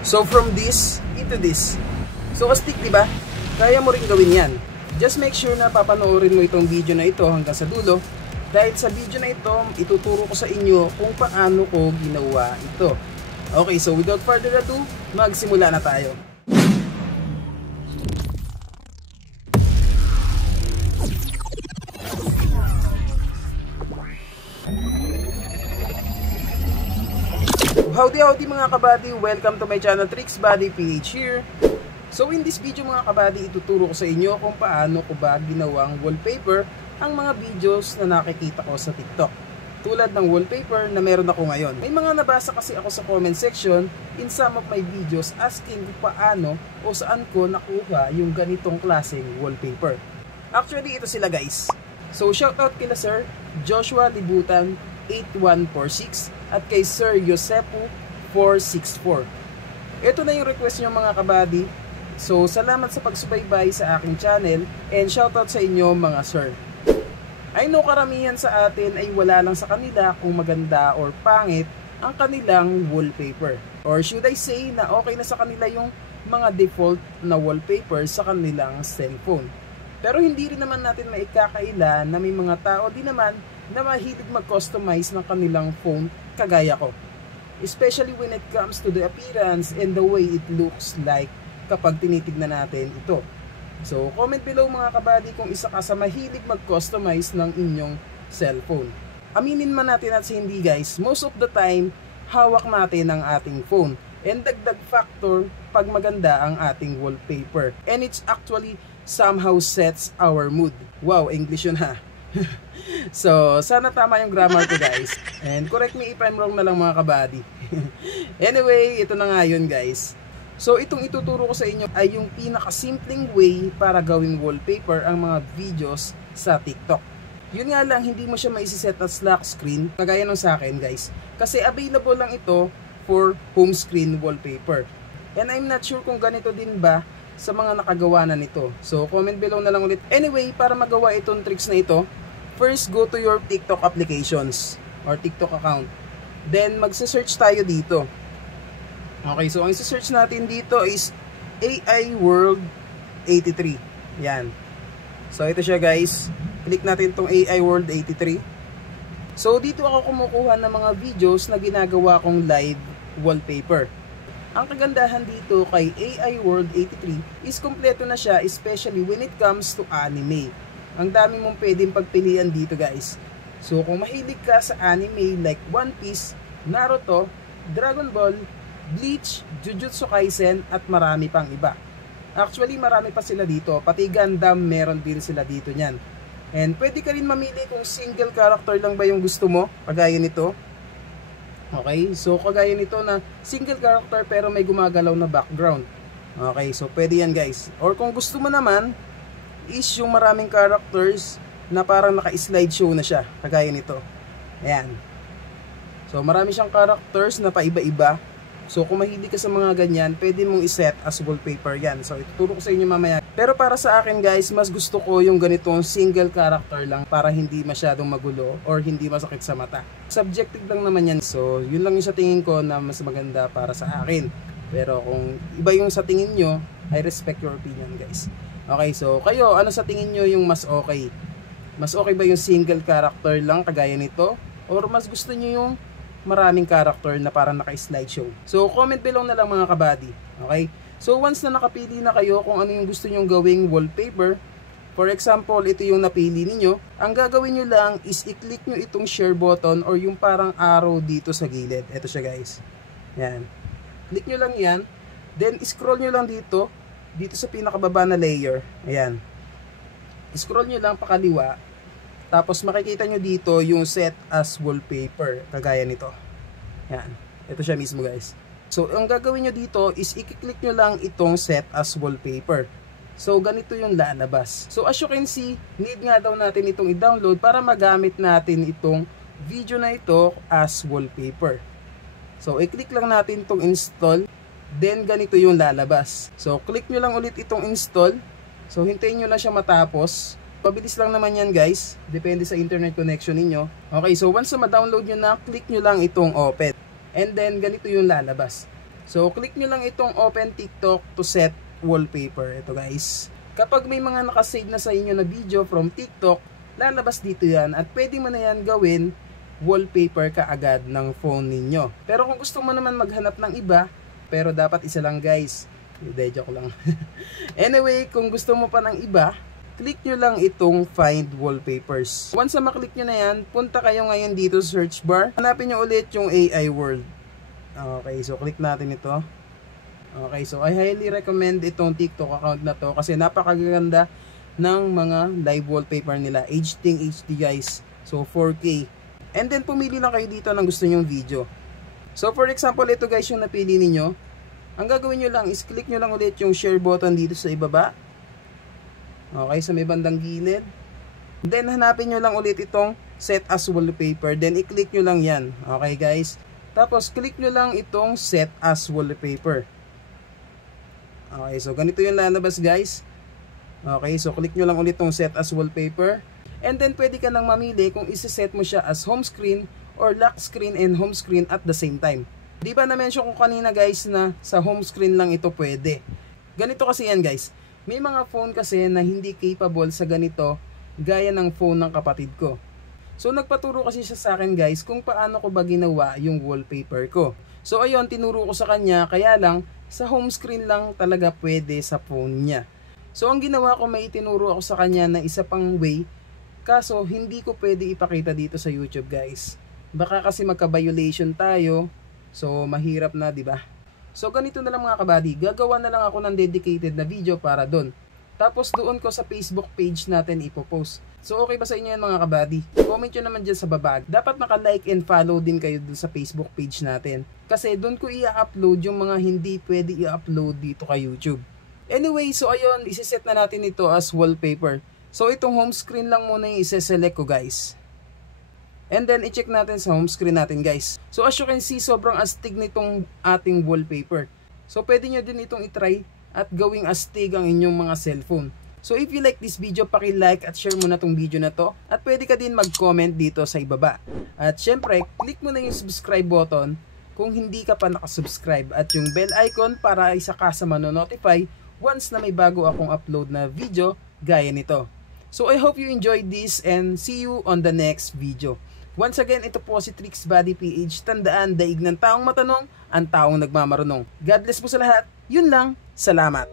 So from this into this. So astig, diba? Kaya mo rin gawin yan. Just make sure na papanoorin mo itong video na ito hanggang sa dulo. Dahil sa video na ito, ituturo ko sa inyo kung paano ko ginawa ito. Okay, so without further ado, magsimula na tayo. Howdy mga kabady, welcome to my channel Tricks Buddy PH here. So in this video mga kabady, ituturo ko sa inyo kung paano ko ba ginawang wallpaper ang mga videos na nakikita ko sa TikTok. Tulad ng wallpaper na meron ako ngayon. May mga nabasa kasi ako sa comment section in some of my videos asking kung paano o saan ko nakuha yung ganitong klaseng wallpaper. Actually ito sila guys. So shoutout kila Sir Joshua Libutan 8146 at kay Sir Yosepu 464. Ito na yung request nyo mga kabady. So salamat sa pagsubaybay sa aking channel and shoutout sa inyo mga sir. I know karamihan sa atin ay wala lang sa kanila kung maganda or pangit ang kanilang wallpaper. Or should I say na okay na sa kanila yung mga default na wallpaper sa kanilang cellphone. Pero hindi rin naman natin maikakaila na may mga tao din naman na mahilig mag-customize ng kanilang phone kagaya ko. Especially when it comes to the appearance and the way it looks like kapag tinitignan natin ito. So comment below mga kabady kung isa ka sa mahilig mag-customize ng inyong cellphone. Aminin man natin at hindi guys, most of the time hawak natin ang ating phone. And dagdag factor pag maganda ang ating wallpaper. And it's actually somehow sets our mood. Wow, English yun ha. So, sana tama yung grammar ko guys. And correct me if I'm wrong na lang mga kabady. Anyway, ito na nga yun guys. So, itong ituturo ko sa inyo ay yung pinakasimpleng way para gawing wallpaper ang mga videos sa TikTok. Yun nga lang, hindi mo siya maisiset as lock screen, kagaya nung sa akin guys. Kasi available lang ito for home screen wallpaper. And I'm not sure kung ganito din ba sa mga nakagawa na nito. So, comment below na lang ulit. Anyway, para magawa itong tricks na ito, first go to your TikTok applications or TikTok account. Then, magsa-search tayo dito. Okay, so ang isa-search natin dito is AI World 83. Yan. So, ito siya guys. Click natin itong AI World 83. So, dito ako kumukuha ng mga videos na ginagawa kong live wallpaper. Ang kagandahan dito kay AI World 83 is kompleto na siya, especially when it comes to anime. Ang dami mong pwedeng pagpilian dito guys. So kung mahilig ka sa anime like One Piece, Naruto, Dragon Ball, Bleach, Jujutsu Kaisen at marami pang iba. Actually marami pa sila dito, pati Gundam meron din sila dito niyan. And pwede ka rin mamili kung single character lang ba yung gusto mo, kagaya nito. Okay, so kagaya nito na single character pero may gumagalaw na background. Okay, so pwede yan guys. Or kung gusto mo naman is yung maraming characters na parang naka-slideshow na siya, kagaya nito. Ayan. So marami siyang characters na paiba-iba. So kung mahilig ka sa mga ganyan, pwede mong iset as wallpaper yan. So ituturo ko sa inyo mamaya. Pero para sa akin guys, mas gusto ko yung ganitong single character lang para hindi masyadong magulo or hindi masakit sa mata. Subjective lang naman yan. So yun lang yung sa tingin ko na mas maganda para sa akin. Pero kung iba yung sa tingin nyo, I respect your opinion guys. Okay, so kayo, ano sa tingin nyo yung mas okay? Mas okay ba yung single character lang kagaya nito? Or mas gusto nyo yung maraming character na parang naka-slideshow? So comment below na lang mga kabady. Okay? So once na nakapili na kayo kung ano yung gusto nyong gawing wallpaper, for example, ito yung napili ninyo, ang gagawin nyo lang is i-click nyo itong share button or yung parang arrow dito sa gilid. Ito siya guys. Yan. Click nyo lang yan. Then scroll nyo lang dito sa pinakababa na layer. Ayan. Scroll nyo lang pakaliwa. Tapos makikita nyo dito yung set as wallpaper. Kagaya nito. Ayan. Ito siya mismo guys. So, ang gagawin nyo dito is i-click nyo lang itong set as wallpaper. So, ganito yung lalabas. So, as you can see, need nga daw natin itong i-download para magamit natin itong video na ito as wallpaper. So, i-click lang natin itong install. Then, ganito yung lalabas. So, click nyo lang ulit itong install. So, hintayin nyo lang siya matapos. Pabilis lang naman yan guys. Depende sa internet connection ninyo. Okay, so once na ma-download nyo na, click nyo lang itong open. And then, ganito yung lalabas. So, click nyo lang itong open TikTok to set wallpaper. Ito guys. Kapag may mga nakasave na sa inyo na video from TikTok, lalabas dito yan at pwede mo na yan gawin wallpaper kaagad ng phone ninyo. Pero kung gusto mo naman maghanap ng iba, pero dapat isa lang guys. Hindi, joke lang. Anyway, kung gusto mo pa ng iba, click nyo lang itong find wallpapers. Once na maklik nyo na yan, punta kayo ngayon dito sa search bar. Hanapin nyo ulit yung AI World. Okay, so click natin ito. Okay, so I highly recommend itong TikTok account na to kasi napakaganda ng mga live wallpaper nila. HD guys. So 4K. And then pumili lang kayo dito ng gusto nyong video. So for example, ito guys yung napili ninyo. Ang gagawin nyo lang is click nyo lang ulit yung share button dito sa ibaba. Okay, sa may bandang gilid. Then hanapin nyo lang ulit itong set as wallpaper. Then i-click nyo lang yan. Okay guys. Tapos click nyo lang itong set as wallpaper. Okay, so ganito yung lalabas guys. Okay, so click nyo lang ulit itong set as wallpaper. And then pwede ka nang mamili kung isa-set mo siya as home screen or lock screen and home screen at the same time. Di ba na-mention ko kanina guys na sa home screen lang ito pwede. Ganito kasi yan guys. May mga phone kasi na hindi capable sa ganito gaya ng phone ng kapatid ko. So nagpaturo kasi siya sa akin guys kung paano ko ba ginawa yung wallpaper ko. So ayun, tinuro ko sa kanya, kaya lang sa home screen lang talaga pwede sa phone niya. So ang ginawa ko, may tinuro ako sa kanya na isa pang way, kaso hindi ko pwede ipakita dito sa YouTube guys. Baka kasi magka-violation tayo, so mahirap na, di ba? So ganito na lang mga kabady, gagawa na lang ako ng dedicated na video para doon. Tapos doon ko sa Facebook page natin ipopost. So okay ba sa inyo yan mga kabady? Comment nyo naman dyan sa baba. Dapat naka-like and follow din kayo doon sa Facebook page natin. Kasi doon ko i-upload yung mga hindi pwede i-upload dito kay YouTube. Anyway, so ayun, isiset na natin ito as wallpaper. So itong home screen lang muna yung isa-select ko guys. And then i-check natin sa home screen natin guys. So as you can see, sobrang astig nitong ating wallpaper. So pwede nyo din itong itry at gawing astig ang inyong mga cellphone. So if you like this video, paki-like at share mo na tong video na to. At pwede ka din mag-comment dito sa ibaba. At syempre, click mo na yung subscribe button kung hindi ka pa nakasubscribe. At yung bell icon para isa ka sa mano-notify once na may bago akong upload na video gaya nito. So I hope you enjoyed this and see you on the next video. Once again, ito po si Trix Body PH. Tandaan, daig ng taong matanong, ang taong nagmamarunong. God bless po sa lahat. Yun lang. Salamat.